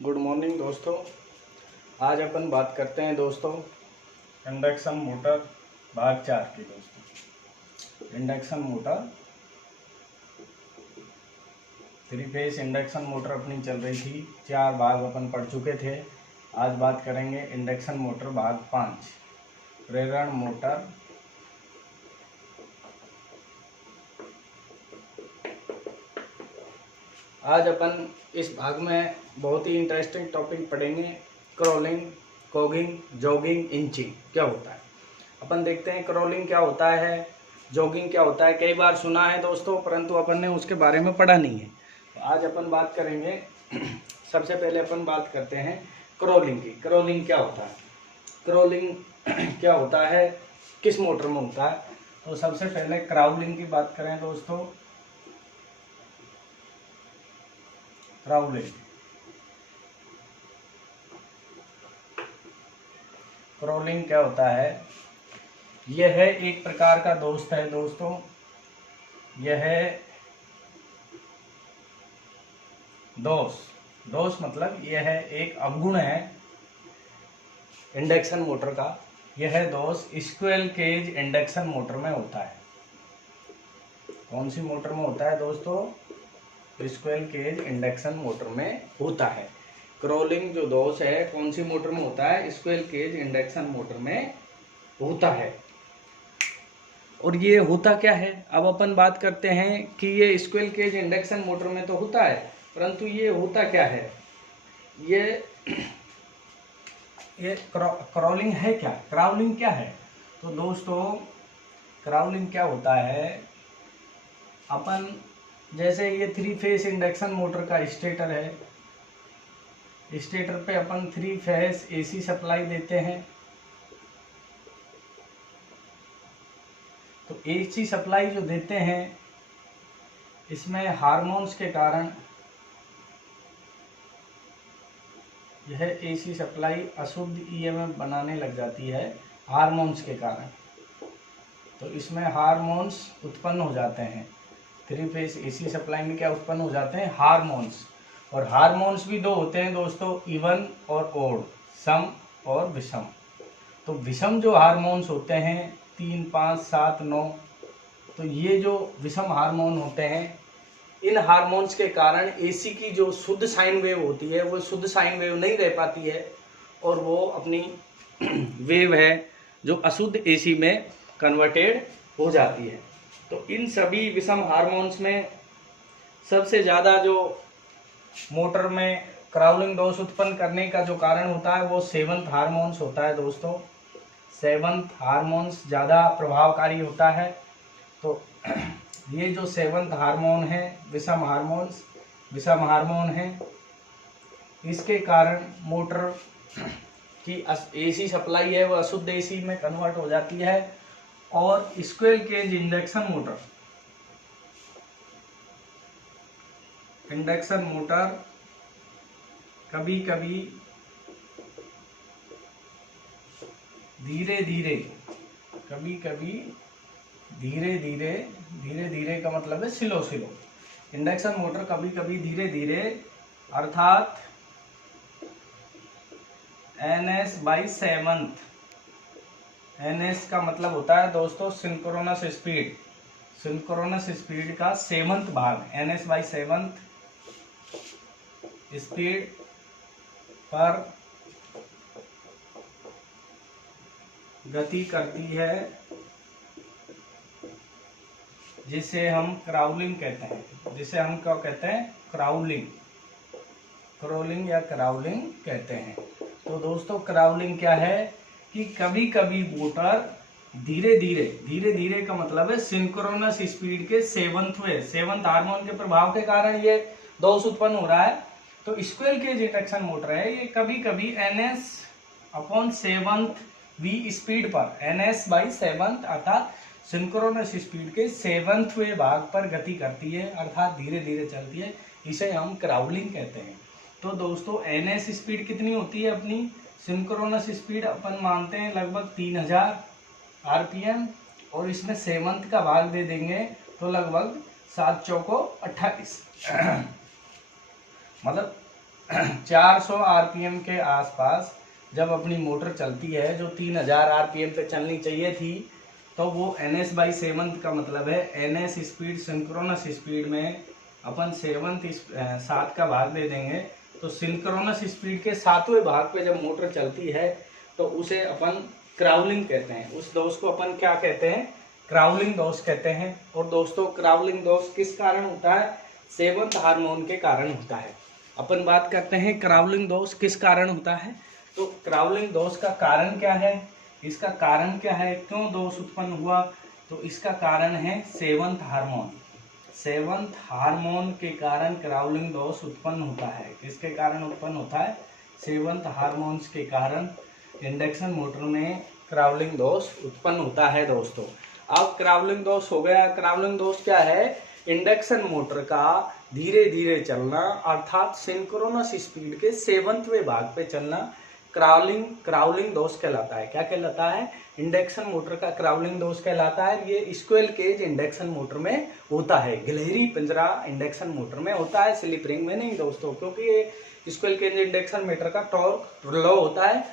Good morning दोस्तों। आज अपन बात करते हैं दोस्तों इंडक्शन मोटर भाग 4 की। दोस्तों induction motor 3 phase induction motor अपनी चल रही थी, 4 भाग अपन पढ़ चुके थे। आज बात करेंगे इंडक्शन मोटर भाग 5 प्रेरण मोटर। आज अपन इस भाग में बहुत ही इंटरेस्टिंग टॉपिक पढ़ेंगे। क्रॉलिंग, कॉगिंग, जॉगिंग, इंचिंग क्या होता है। अपन देखते हैं क्रॉलिंग क्या होता है, जॉगिंग क्या होता है। कई बार सुना है दोस्तों, परंतु अपन ने उसके बारे में पढ़ा नहीं है। तो आज अपन बात करेंगे। सबसे पहले अपन बात करते हैं क्रॉलिंग की। क्रॉलिंग क्या होता है, क्रॉलिंग क्या होता है, किस मोटर में होता है। तो सबसे पहले क्राउलिंग की बात करें दोस्तों। क्राउलिंग, क्रॉलिंग क्या होता है। यह है एक प्रकार का दोस्त है दोस्तों। यह है दोष मतलब यह है एक अवगुण है इंडक्शन मोटर का। यह दोष स्क्विरल केज इंडक्शन मोटर में होता है। कौन सी मोटर में होता है दोस्तों? स्क्विरल केज इंडक्शन मोटर में होता है। क्रॉलिंग जो दोष है कौन सी मोटर में होता है? स्क्विरल केज इंडक्शन मोटर में होता है। और ये होता क्या है, अब अपन बात करते हैं कि ये स्क्विरल केज इंडक्शन मोटर में तो होता है, परंतु ये होता क्या है। ये क्रॉलिंग है क्या, क्राउलिंग क्या है। तो दोस्तों क्राउलिंग क्या होता है, अपन जैसे ये 3 फेज इंडक्शन मोटर का स्टेटर है। स्टेटर पे अपन 3 फेज एसी सप्लाई देते हैं। तो एसी सप्लाई जो देते हैं, इसमें हार्मोन्स के कारण यह एसी सप्लाई अशुद्ध ईएमएफ बनाने लग जाती है हार्मोन्स के कारण। तो इसमें हार्मोन्स उत्पन्न हो जाते हैं। 3 फेज एसी सप्लाई में क्या उत्पन्न हो जाते हैं? हार्मोन्स। और हार्मोन्स भी 2 होते हैं दोस्तों, इवन और ओड, सम और विषम। तो विषम जो हार्मोन्स होते हैं 3, 5, 7, 9, तो ये जो विषम हार्मोन होते हैं, इन हार्मोन्स के कारण एसी की जो शुद्ध साइन वेव होती है वो शुद्ध साइन वेव नहीं रह पाती है, और वो अपनी वेव है जो अशुद्ध एसी में कन्वर्टेड हो जाती है। तो इन सभी विषम हार्मोन्स में सबसे ज़्यादा जो मोटर में क्राउलिंग दोष उत्पन्न करने का जो कारण होता है वो 7th हार्मोन्स होता है दोस्तों। 7th हार्मोन्स ज़्यादा प्रभावकारी होता है। तो ये जो 7th हार्मोन है, विषम हार्मोन है, इसके कारण मोटर की एसी सप्लाई है वो अशुद्ध एसी में कन्वर्ट हो जाती है। और स्क्विरल केज इंडक्शन मोटर कभी कभी धीरे धीरे का मतलब है स्लो। इंडक्शन मोटर कभी कभी धीरे धीरे अर्थात ns/7th, ns का मतलब होता है दोस्तों सिंक्रोनस स्पीड। सिंक्रोनस स्पीड का 7th भाग, ns/7th स्पीड पर गति करती है, जिसे हम क्राउलिंग कहते हैं। जिसे हम क्या कहते हैं? क्रॉलिंग या क्राउलिंग कहते हैं। तो दोस्तों क्राउलिंग क्या है कि कभी कभी मोटर धीरे धीरे का मतलब है सिंक्रोनस स्पीड के 7th हार्मोन के प्रभाव के कारण ये दोष उत्पन्न हो रहा है। तो स्क्विरल केज इंडक्शन मोटर है, ये कभी कभी ns/7th v स्पीड पर, ns/7th अर्थात सिंक्रोनस स्पीड के 7वें भाग पर गति करती है, अर्थात धीरे धीरे चलती है। इसे हम क्राउलिंग कहते हैं। तो दोस्तों ns स्पीड कितनी होती है अपनी? सिंक्रोनस स्पीड अपन मानते हैं लगभग 3000 RPM, और इसमें 7th का भाग दे देंगे तो लगभग 7 चौको 28 मतलब 400 आरपीएम के आसपास जब अपनी मोटर चलती है, जो 3000 आरपीएम पे चलनी चाहिए थी, तो वो ns/7 का मतलब है ns स्पीड, सिंक्रोनस स्पीड में अपन 7 का भाग दे देंगे, तो सिंक्रोनस स्पीड के 7वें भाग पे जब मोटर चलती है तो उसे अपन क्राउलिंग कहते हैं। उस दोष को अपन क्या कहते हैं? क्राउलिंग दोष कहते हैं। और दोस्तों क्राउलिंग दोष किस कारण होता है? 7th हार्मोन के कारण होता है। अपन बात करते हैं क्राउलिंग दोष किस कारण होता है। तो क्राउलिंग दोष का कारण क्या है, इसका कारण क्या है, क्यों दोष उत्पन्न हुआ? तो इसका कारण है 7th हार्मोन। 7th हार्मोन के कारण क्राउलिंग दोष उत्पन्न होता है। किसके कारण उत्पन्न होता है? 7th हार्मोन्स के कारण इंडक्शन मोटर में क्राउलिंग दोष उत्पन्न होता है दोस्तों। अब क्राउलिंग दोष हो गया। क्राउलिंग दोष क्या है? इंडक्शन मोटर का धीरे धीरे चलना, अर्थात सिंक्रोनस स्पीड के 7वें भाग पे चलना क्राउलिंग दोष कहलाता है। क्या कहलाता है? इंडक्शन मोटर का क्राउलिंग दोष कहलाता है। ये स्क्विरल केज इंडक्शन मोटर में होता है, गिलहरी पिंजरा इंडक्शन मोटर में होता है, स्लिप रिंग में नहीं दोस्तों, क्योंकि ये स्क्विरल केज इंडक्शन मोटर का टॉर्क लो होता है,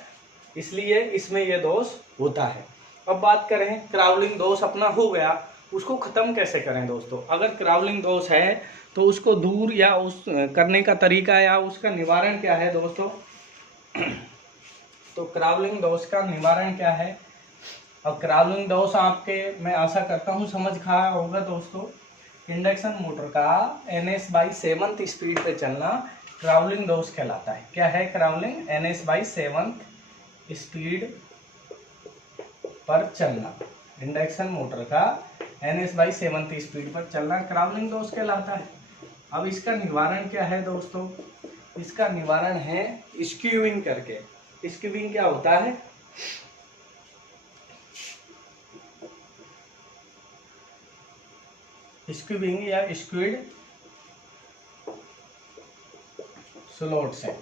इसलिए इसमें ये दोष होता है। अब बात करें, क्राउलिंग दोष अपना हो गया, उसको खत्म कैसे करें दोस्तों? अगर क्राउलिंग दोष है तो उसको दूर या उस करने का तरीका या उसका निवारण क्या है दोस्तों? तो क्राउलिंग दोष का निवारण क्या है? अब क्राउलिंग दोष आपके, मैं आशा करता हूँ समझ खाया होगा दोस्तों। इंडक्शन मोटर का ns/7 स्पीड पे चलना क्राउलिंग दोष कहलाता है। क्या है क्राउलिंग? ns/7 स्पीड पर चलना, इंडक्शन मोटर का ns/7 स्पीड पर चलना क्राउलिंग दोष कहलाता है। अब इसका निवारण क्या है दोस्तों? इसका निवारण है स्क्यूइंग करके। स्क्यूइंग क्या होता है? स्क्यूइंग या स्क्वीड स्लॉट से,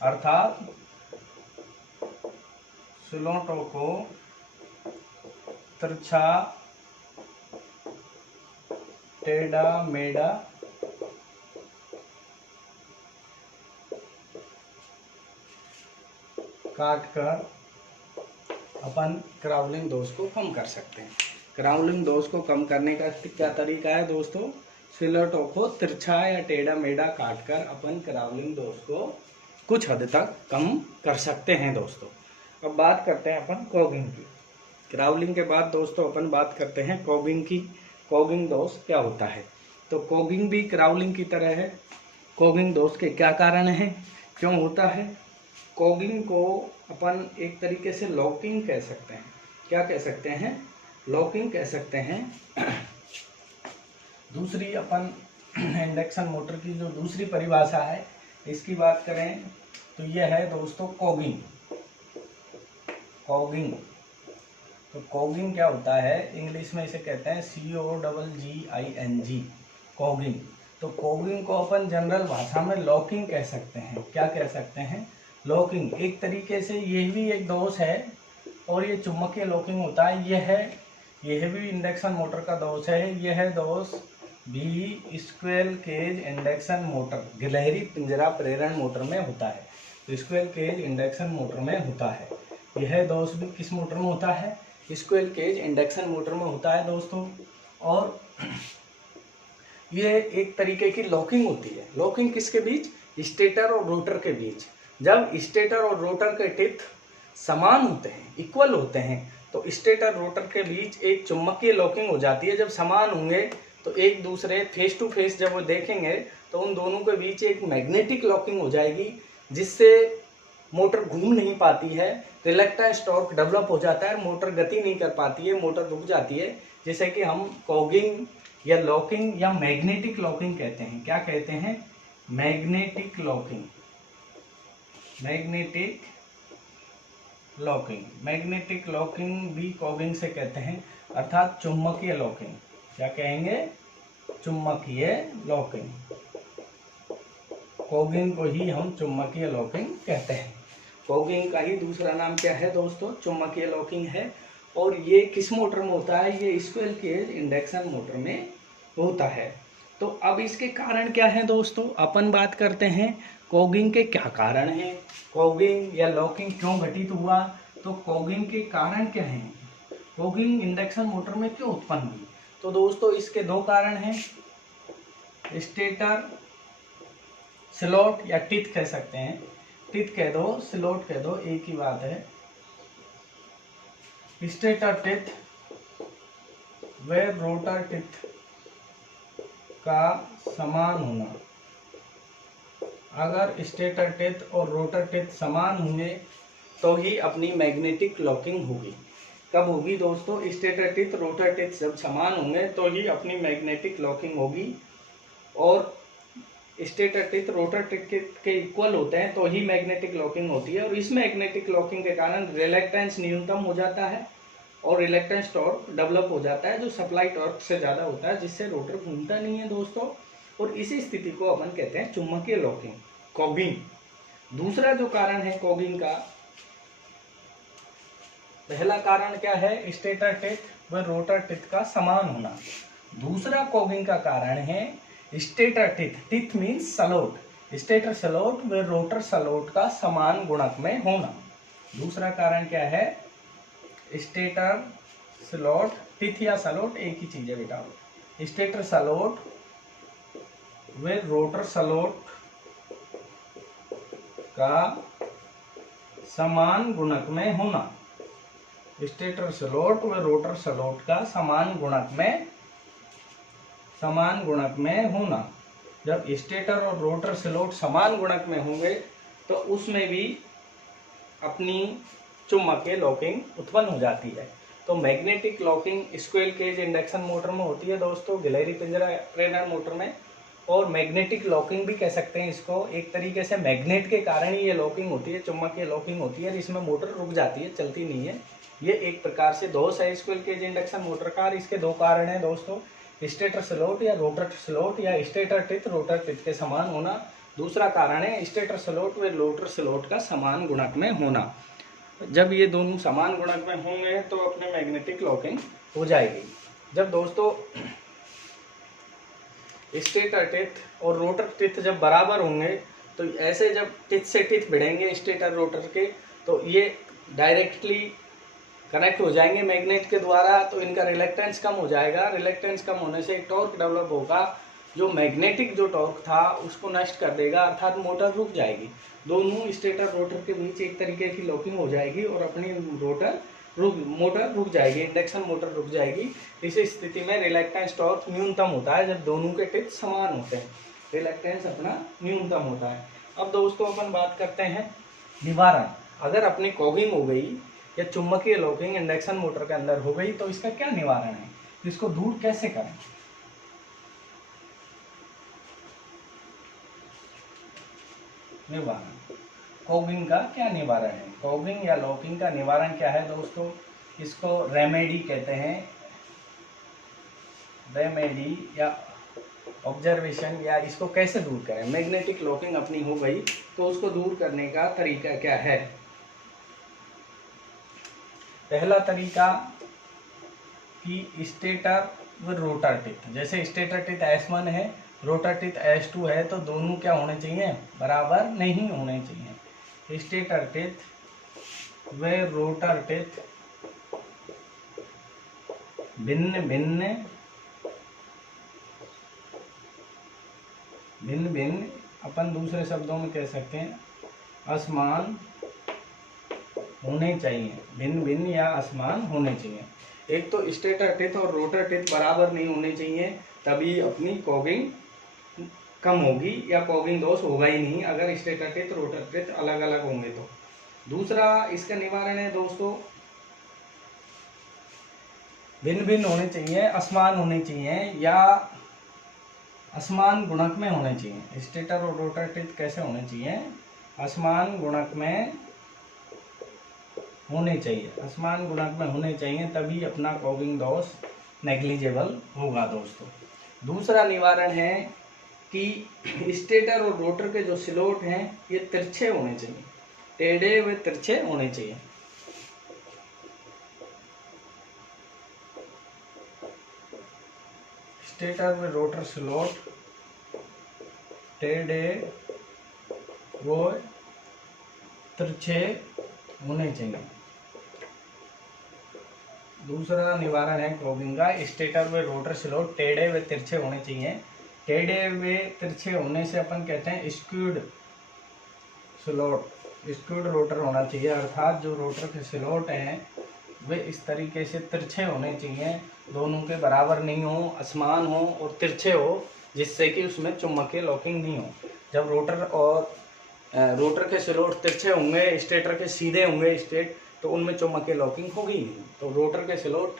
अर्थात स्लॉटों को तिरछा टेढ़ा मेढ़ा काट कर अपन क्राउलिंग दोष को कम कर सकते हैं। क्राउलिंग दोष को कम करने का क्या तरीका है दोस्तों? स्लॉटों को तिरछा या टेढ़ा मेढ़ा काट कर अपन क्राउलिंग दोष को कुछ हद तक कम कर सकते हैं दोस्तों। अब बात करते हैं अपन कॉगिंग की। क्राउलिंग के बाद दोस्तों अपन बात करते हैं कॉगिंग की। कॉगिंग दोष क्या होता है? तो कॉगिंग भी क्राउलिंग की तरह है। कॉगिंग दोष के क्या कारण हैं, क्यों होता है? कॉगिंग को अपन एक तरीके से लॉकिंग कह सकते हैं। क्या कह सकते हैं? लॉकिंग कह सकते हैं। दूसरी अपन इंडक्शन मोटर की जो दूसरी परिभाषा है, इसकी बात करें तो यह है दोस्तों कॉगिंग। कॉगिंग, तो कॉगिंग क्या होता है? इंग्लिश में इसे कहते हैं COGGING, कॉगिंग। तो कॉगिंग को अपन जनरल भाषा में लॉकिंग कह सकते हैं। क्या कह सकते हैं? लॉकिंग। एक तरीके से यह भी एक दोष है, और ये चुंबकीय लॉकिंग होता है। यह भी इंडक्शन मोटर का दोष है। यह दोष भी स्क्विरल केज इंडक्शन मोटर, गिलहरी पिंजरा प्रेरण मोटर में होता है। तो स्क्विरल केज इंडक्शन मोटर में होता है। यह दोष भी किस मोटर में होता है? स्क्विरल केज इंडक्शन मोटर में होता है दोस्तों। और यह एक तरीके की लॉकिंग होती है। लॉकिंग किसके बीच? स्टेटर और रोटर के बीच। जब स्टेटर और रोटर के टिप समान होते हैं, इक्वल होते हैं, तो स्टेटर रोटर के बीच एक चुंबकीय लॉकिंग हो जाती है। जब समान होंगे तो एक दूसरे फेस टू फेस जब वो देखेंगे तो उन दोनों के बीच एक मैग्नेटिक लॉकिंग हो जाएगी, जिससे मोटर घूम नहीं पाती है, रिलक्टेंस टॉर्क डेवलप हो जाता है, मोटर गति नहीं कर पाती है, मोटर रुक जाती है, जिसे कि हम कॉगिंग या लॉकिंग या मैग्नेटिक लॉकिंग कहते हैं। क्या कहते हैं? Magnetic locking. Magnetic locking, magnetic locking भी कॉगिंग से कहते हैं, अर्थात चुंबकीय लॉकिंग। क्या कहेंगे? चुंबकीय लॉकिंग। कॉगिंग को ही हम चुंबकीय लॉकिंग कहते हैं। कॉगिंग का ही दूसरा नाम क्या है दोस्तों? चुंबकीय लॉकिंग है। और ये किस मोटर में होता है? ये स्क्विरल केज इंडक्शन मोटर में होता है। तो अब इसके कारण क्या है दोस्तों? अपन बात करते हैं कॉगिंग के क्या कारण हैं, कॉगिंग या लॉकिंग क्यों घटित हुआ, तो कॉगिंग के कारण क्या हैं, कॉगिंग इंडक्शन मोटर में क्यों उत्पन्न हुई। तो दोस्तों इसके दो कारण हैं, स्टेटर स्लॉट या टिथ कह सकते हैं, टिथ कह दो स्लॉट कह दो एक ही बात है। स्टेटर टिथ व रोटर टिथ का समान होना, अगर स्टेटर टिथ और रोटर टिथ समान होंगे तो ही अपनी मैग्नेटिक लॉकिंग होगी। कब होगी दोस्तों, स्टेटर टिथ रोटर टिथ जब समान होंगे तो ही अपनी मैग्नेटिक लॉकिंग होगी, और स्टेटर टिथ रोटर टिथ के इक्वल होते हैं तो ही मैग्नेटिक लॉकिंग होती है। और इस मैग्नेटिक लॉकिंग के कारण रिलक्टेंस न्यूनतम हो जाता है और रिलक्टेंस टॉर्क डेवलप हो जाता है जो सप्लाई टॉर्क से ज़्यादा होता है, जिससे रोटर घूमता नहीं है दोस्तों। और इसी स्थिति को अपन कहते हैं चुंबकीय लॉकिंग, कॉगिंग। दूसरा जो कारण है कॉगिंग का, पहला कारण क्या है, स्टेटर टिथ व रोटर टिथ का समान होना। दूसरा कॉगिंग का कारण है stator teeth, teeth means slut, stator slut व रोटर सलोट का समान गुणक में होना। दूसरा कारण क्या है, स्टेटर स्लॉट, टिथ या सलोट एक ही चीज है बेटा, स्टेटर सलोट व रोटर सलोट का समान गुणक में होना, स्टेटर स्लॉट व रोटर स्लॉट का समान गुणक में होना। जब स्टेटर और रोटर स्लॉट समान गुणक में होंगे तो उसमें भी अपनी चुंबकीय लॉकिंग उत्पन्न हो जाती है। तो magnetic locking स्क्वेल cage induction motor में होती है दोस्तों, गिलहरी पिंजरा प्रेरण मोटर में। और मैग्नेटिक लॉकिंग भी कह सकते हैं इसको, एक तरीके से मैग्नेट के कारण ही ये लॉकिंग होती है, चुंबकीय लॉकिंग होती है, इसमें मोटर रुक जाती है, चलती नहीं है। ये एक प्रकार से दोष है स्क्वेल केज इंडक्शन मोटर का। इसके दो कारण है दोस्तों, स्टेटर स्लॉट या रोटर स्लॉट या स्टेटर टिथ रोटर टिथ के समान होना। दूसरा कारण है स्टेटर स्लॉट व रोटर स्लॉट का समान गुणक में होना। जब ये दोनों समान गुणक में होंगे तो अपने मैग्नेटिक लॉकिंग हो जाएगी। जब दोस्तों स्टेटर टिथ और रोटर टिथ जब बराबर होंगे तो ऐसे जब टिथ से टिथ भिड़ेंगे स्टेटर रोटर के, तो ये डायरेक्टली कनेक्ट हो जाएंगे मैग्नेट के द्वारा, तो इनका रिलक्टेंस कम हो जाएगा। रिलक्टेंस कम होने से एक टॉर्क डेवलप होगा जो मैग्नेटिक जो टॉर्क था उसको नष्ट कर देगा, अर्थात मोटर रुक जाएगी। दोनों स्टेटर रोटर के बीच एक तरीके की लॉकिंग हो जाएगी और अपनी मोटर रुक जाएगी, इंडक्शन मोटर रुक जाएगी। इस स्थिति में रिलक्टेंस टॉर्क न्यूनतम होता है जब दोनों के टिप समान होते हैं, रिलक्टेंस अपना न्यूनतम होता है। अब दोस्तों अपन बात करते हैं निवारण। अगर अपनी कॉगिंग हो गई या चुंबकीय लॉकिंग इंडक्शन मोटर के अंदर हो गई तो इसका क्या निवारण है, इसको दूर कैसे करें। निवारण, कॉगिंग का क्या निवारण है, कॉगिंग या लॉकिंग का निवारण क्या है दोस्तों, इसको रेमेडी कहते हैं। रेमेडी या ऑब्जर्वेशन, या इसको कैसे दूर करें। मैग्नेटिक लॉकिंग अपनी हो गई तो उसको दूर करने का तरीका क्या है। पहला तरीका कि स्टेटर व रोटर टिथ, जैसे स्टेटर टिथ S1 है, रोटर टिथ S2 है, तो दोनों क्या होने चाहिए, बराबर नहीं होने चाहिए। स्टेटर टिथ व रोटर टिथ भिन्न भिन्न अपन दूसरे शब्दों में कह सकते हैं असमान होने चाहिए, भिन्न या असमान होने चाहिए। एक तो स्टेटर टिथ और रोटर टिथ बराबर नहीं होने चाहिए, तभी अपनी कॉगिंग कम होगी या कॉगिंग दोष होगा ही नहीं अगर स्टेटर टिथ रोटर टिथ अलग अलग होंगे तो। दूसरा इसका निवारण है दोस्तों, भिन्न होने चाहिए, असमान होने चाहिए या असमान गुणक में होने चाहिए। स्टेटर और रोटर टिथ कैसे होने चाहिए, असमान गुणक में होने चाहिए, असमान गुणक में होने चाहिए, तभी अपना कॉगिंग दोष नेग्लिजिबल होगा दोस्तों। दूसरा निवारण है कि स्टेटर और रोटर के जो स्लॉट हैं ये तिरछे होने चाहिए, टेढ़े व तिरछे होने चाहिए। स्टेटर व रोटर स्लॉट टेढ़े वो तिरछे होने चाहिए। दूसरा निवारण है क्रॉपिंग का, स्टेटर व रोटर स्लॉट टेढ़े व तिरछे होने चाहिए। टेढ़े व तिरछे होने से अपन कहते हैं स्क्यूड स्लॉट, स्क्यूड रोटर होना चाहिए, अर्थात जो रोटर के स्लॉट हैं वे इस तरीके से तिरछे होने चाहिए, दोनों के बराबर नहीं हो, असमान हो और तिरछे हो, जिससे कि उसमें चुंबकीय लॉकिंग नहीं हो। जब रोटर के स्लॉट तिरछे होंगे, स्टेटर के सीधे होंगे स्ट्रेट, तो उनमें चुंबकीय लॉकिंग होगी नहीं। तो रोटर के स्लॉट,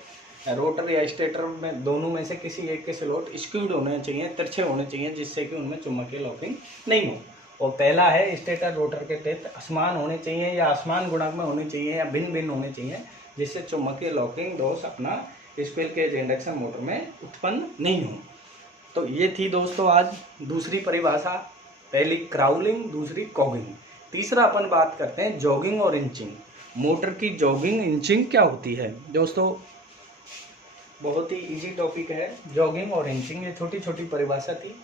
रोटर या स्टेटर में दोनों में से किसी एक के स्लॉट स्क्यूड होने चाहिए, तिरछे होने चाहिए, जिससे कि उनमें चुंबकीय लॉकिंग नहीं हो। और पहला है स्टेटर रोटर के टेप असमान होने चाहिए या असमान गुणक में होने चाहिए या भिन्न भिन्न होने चाहिए, जिससे चुंबकीय लॉकिंग दोष अपना स्क्विरल केज इंडक्शन मोटर में उत्पन्न नहीं हो। तो ये थी दोस्तों आज दूसरी परिभाषा, पहली क्राउलिंग, दूसरी कॉगिंग। तीसरा अपन बात करते हैं जॉगिंग और इंचिंग। मोटर की जॉगिंग इंचिंग क्या होती है दोस्तों? बहुत ही इजी टॉपिक है जॉगिंग और इंचिंग। ये छोटी छोटी परिभाषा थी।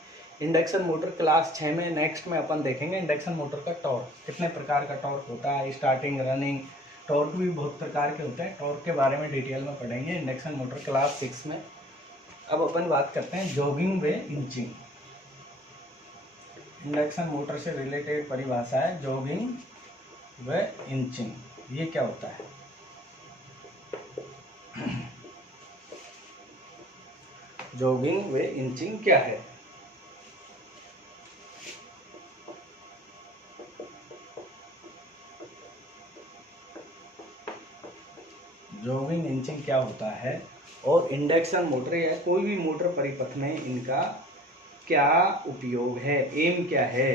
इंडक्शन मोटर क्लास 6 में नेक्स्ट में अपन देखेंगे इंडक्शन मोटर का टॉर्क, कितने प्रकार का टॉर्क होता है, स्टार्टिंग, रनिंग, टॉर्क भी बहुत प्रकार के होते हैं। टॉर्क के बारे में डिटेल में पढ़ेंगे इंडक्शन मोटर क्लास 6 में। अब अपन बात करते हैं जॉगिंग व इंचिंग। इंडक्शन मोटर से रिलेटेड परिभाषा है जॉगिंग व इंचिंग। ये क्या होता है? जॉगिंग व इंचिंग क्या है? जॉगिंग इंचिंग क्या होता है और इंडक्शन मोटर या कोई भी मोटर परिपथ में इनका क्या उपयोग है, एम क्या है?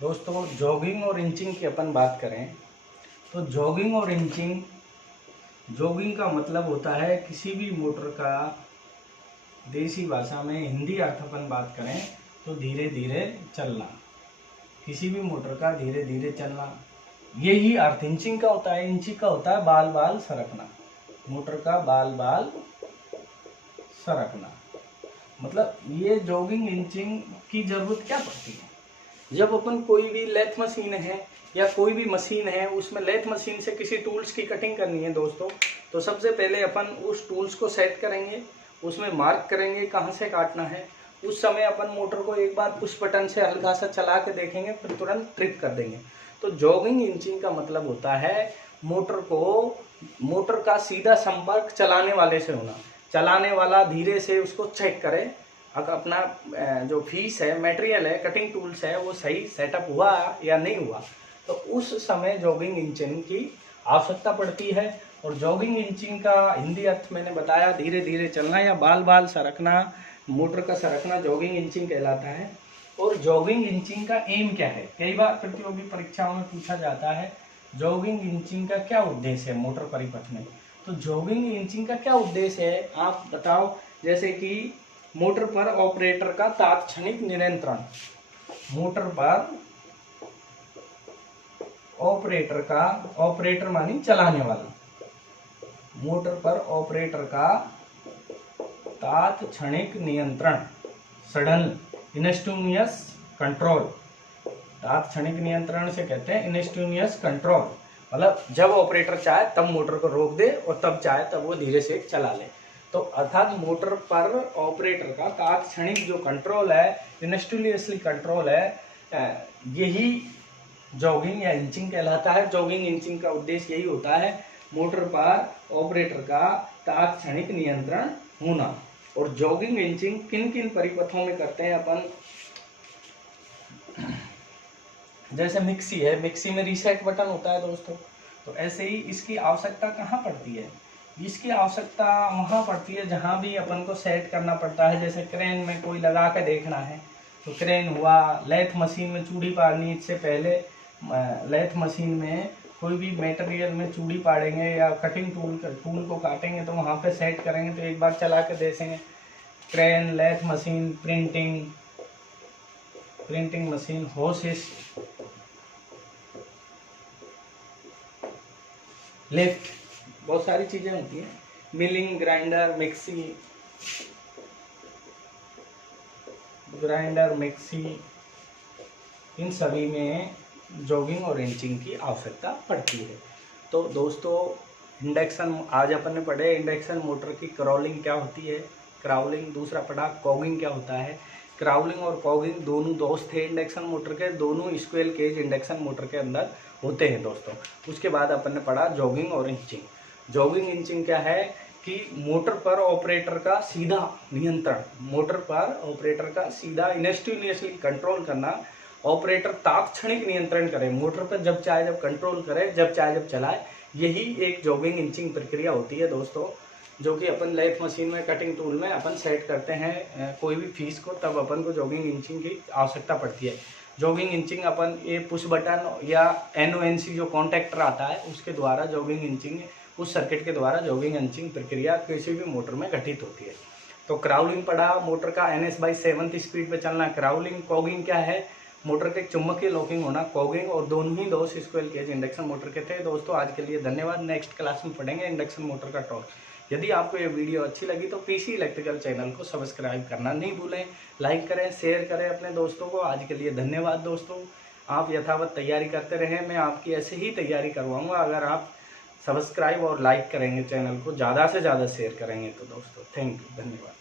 दोस्तों जॉगिंग और इंचिंग की अपन बात करें तो जॉगिंग और इंचिंग, जॉगिंग का मतलब होता है किसी भी मोटर का, देसी भाषा में हिंदी अर्थ अपन बात करें तो धीरे धीरे चलना, किसी भी मोटर का धीरे धीरे चलना, यही अर्थ इंचिंग का होता है। इंचिंग का होता है बाल बाल सरकना, मोटर का बाल बाल सरकना। मतलब ये जॉगिंग इंचिंग की जरूरत क्या पड़ती है? जब अपन कोई भी लेथ मशीन है या कोई भी मशीन है, उसमें लेथ मशीन से किसी टूल्स की कटिंग करनी है दोस्तों, तो सबसे पहले अपन उस टूल्स को सेट करेंगे, उसमें मार्क करेंगे कहाँ से काटना है। उस समय अपन मोटर को एक बार पुश बटन से हल्का सा चला के देखेंगे, फिर तुरंत ट्रिप कर देंगे। तो जॉगिंग इंचिंग का मतलब होता है मोटर का सीधा संपर्क चलाने वाले से होना, चलाने वाला धीरे से उसको चेक करे, अगर अपना जो फीस है, मटेरियल है, कटिंग टूल्स है, वो सही सेटअप हुआ या नहीं हुआ, तो उस समय जॉगिंग इंचिंग की आवश्यकता पड़ती है। और जॉगिंग इंचिंग का हिंदी अर्थ मैंने बताया, धीरे धीरे चलना या बाल बाल सरकना, मोटर का सरकना जॉगिंग इंचिंग कहलाता है। और जॉगिंग इंचिंग का एम क्या है? कई बार प्रतियोगी परीक्षाओं में पूछा जाता है जॉगिंग इंचिंग का क्या उद्देश्य है मोटर परिपथ में। तो जॉगिंग इंचिंग का क्या उद्देश्य है आप बताओ? जैसे कि मोटर पर ऑपरेटर का तात्क्षणिक नियंत्रण, मोटर पर ऑपरेटर का, ऑपरेटर मानी चलाने वाला, मोटर पर ऑपरेटर का तात्क्षणिक नियंत्रण, सडन इंस्टेंटेनियस कंट्रोल। तात्क्षणिक नियंत्रण से कहते हैं इंस्टेंटेनियस कंट्रोल, मतलब जब ऑपरेटर चाहे तब मोटर को रोक दे और तब चाहे तब वो धीरे से चला ले। तो अर्थात मोटर पर ऑपरेटर का तात्क्षणिक जो कंट्रोल है, इंस्टेंटेनियसली कंट्रोल है, यही जॉगिंग या इंचिंग कहलाता है। जॉगिंग इंचिंग का उद्देश्य यही होता है, मोटर पर ऑपरेटर का तात्क्षणिक नियंत्रण होना। और जॉगिंग इंचिंग किन किन परिपथों में करते हैं अपन? जैसे मिक्सी है, मिक्सी में रीसेट बटन होता है दोस्तों, तो ऐसे ही इसकी आवश्यकता कहाँ पड़ती है? इसकी आवश्यकता वहाँ पड़ती है जहाँ भी अपन को सेट करना पड़ता है। जैसे क्रेन में कोई लगा के देखना है तो क्रेन हुआ, लेथ मशीन में चूड़ी पाड़नी, इससे पहले लेथ मशीन में कोई भी मटेरियल में चूड़ी पाड़ेंगे या कटिंग टूल को काटेंगे तो वहाँ पे सेट करेंगे, तो एक बार चला के देखेंगे। Crane, lathe machine, printing machine, होसिस, लिफ्ट, बहुत सारी चीजें होती हैं, milling, grinder, mixie, grinder, mixie, इन सभी में जॉगिंग और इंचिंग की आवश्यकता पड़ती है। तो दोस्तों इंडक्शन, आज अपन ने पढ़े इंडक्शन मोटर की क्रॉलिंग क्या होती है, क्राउलिंग, दूसरा पढ़ा कॉगिंग क्या होता है। क्राउलिंग और कॉगिंग दोनों दोस्त थे इंडक्शन मोटर के, दोनों स्क्वेयर केज इंडक्शन मोटर के अंदर होते हैं दोस्तों। उसके बाद अपन ने पढ़ा जॉगिंग और इंचिंग। जॉगिंग इंचिंग क्या है कि मोटर पर ऑपरेटर का सीधा नियंत्रण, मोटर पर ऑपरेटर का सीधा इंस्टेंटेनियसली कंट्रोल करना, ऑपरेटर तात्क्षणिक नियंत्रण करे, मोटर पर जब चाहे जब कंट्रोल करे, जब चाहे जब चलाए, यही एक जॉगिंग इंचिंग प्रक्रिया होती है दोस्तों, जो कि अपन लेथ मशीन में, कटिंग टूल में अपन सेट करते हैं कोई भी फीस को, तब अपन को जॉगिंग इंचिंग की आवश्यकता पड़ती है। जॉगिंग इंचिंग अपन ये पुश बटन या NONC जो कॉन्टैक्टर आता है उसके द्वारा जॉगिंग इंचिंग, उस सर्किट के द्वारा जॉगिंग इंचिंग प्रक्रिया किसी भी मोटर में घटित होती है। तो क्राउलिंग पढ़ा, मोटर का NS/7 स्पीड पे चलना क्राउलिंग। कॉगिंग क्या है, मोटर के चुंबकीय लॉकिंग होना कॉगिंग, और दोनों ही दोस्त स्क्वेयर केज इंडक्शन मोटर के थे। दोस्तों आज के लिए धन्यवाद। नेक्स्ट क्लास में पढ़ेंगे इंडक्शन मोटर का टॉर्क। यदि आपको ये वीडियो अच्छी लगी तो PC इलेक्ट्रिकल चैनल को सब्सक्राइब करना नहीं भूलें, लाइक करें, शेयर करें अपने दोस्तों को। आज के लिए धन्यवाद दोस्तों। आप यथावत तैयारी करते रहें, मैं आपकी ऐसे ही तैयारी करवाऊँगा अगर आप सब्सक्राइब और लाइक करेंगे, चैनल को ज़्यादा से ज़्यादा शेयर करेंगे तो दोस्तों। थैंक यू, धन्यवाद।